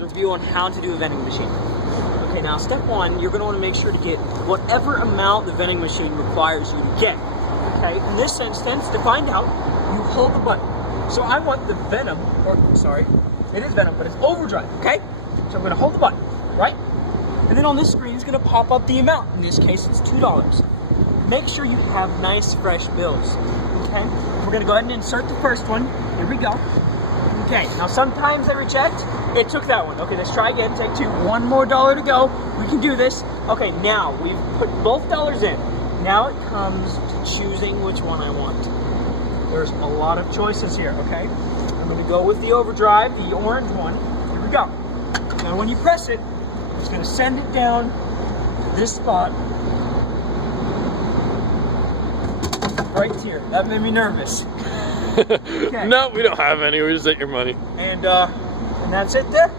review on how to do a vending machine. Okay, now step one, you're going to want to make sure to get whatever amount the vending machine requires you to get. Okay, in this instance, to find out, you hold the button. So I want the Venom, or sorry, it is Venom, but it's overdrive, okay? So I'm going to hold the button, right? And then on this screen, it's going to pop up the amount. In this case, it's $2. Make sure you have nice, fresh bills, okay? We're going to go ahead and insert the first one. Here we go. Okay, now sometimes they reject. It took that one. Okay, let's try again. Take two. One more dollar to go. We can do this. Okay, now we've put both dollars in. Now it comes to choosing which one I want. There's a lot of choices here, okay? I'm going to go with the overdrive, the orange one. Here we go. Now when you press it, it's going to send it down to this spot. Right here. That made me nervous. Okay. No, we don't have any. We just take your money. And that's it there.